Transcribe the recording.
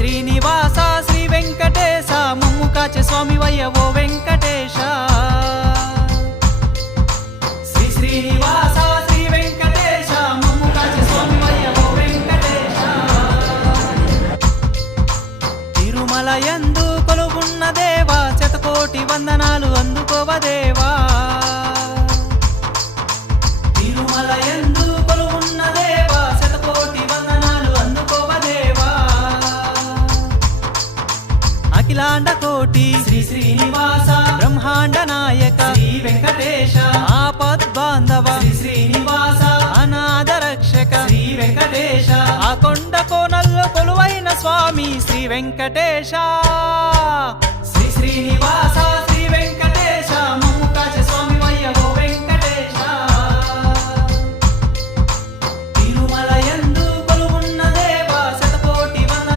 శ్రీనివాస శ్రీ వెంకటేశ మమ్ము కాచే స్వామి వయ్య ఓ వెంకటేశ శ్రీ శ్రీనివాస శ్రీ వెంకటేశ మమ్ము కాచే స్వామి వయ్య ఓ వెంకటేశ తిరుమల యందు కొలువున్న దేవా శతకోటి వందనాలు అందుకోవ దేవా తిరుమల యందు కొలువున్న దేవా శతకోటి వందనాలు అందుకోవ దేవా అఖిలాండ కోటి శ్రీ శ్రీనివాస బ్రహ్మాండ నాయక శ్రీ వెంకటేశ ఆపద్ బాంధవ శ్రీ శ్రీనివాస అనాథ రక్షక శ్రీ వెంకటేశ ఆ కొండ కోనల్లో కొలువైన స్వామి శ్రీ వెంకటేశ శ్రీ శ్రీనివాస శ్రీ వెంకటేశ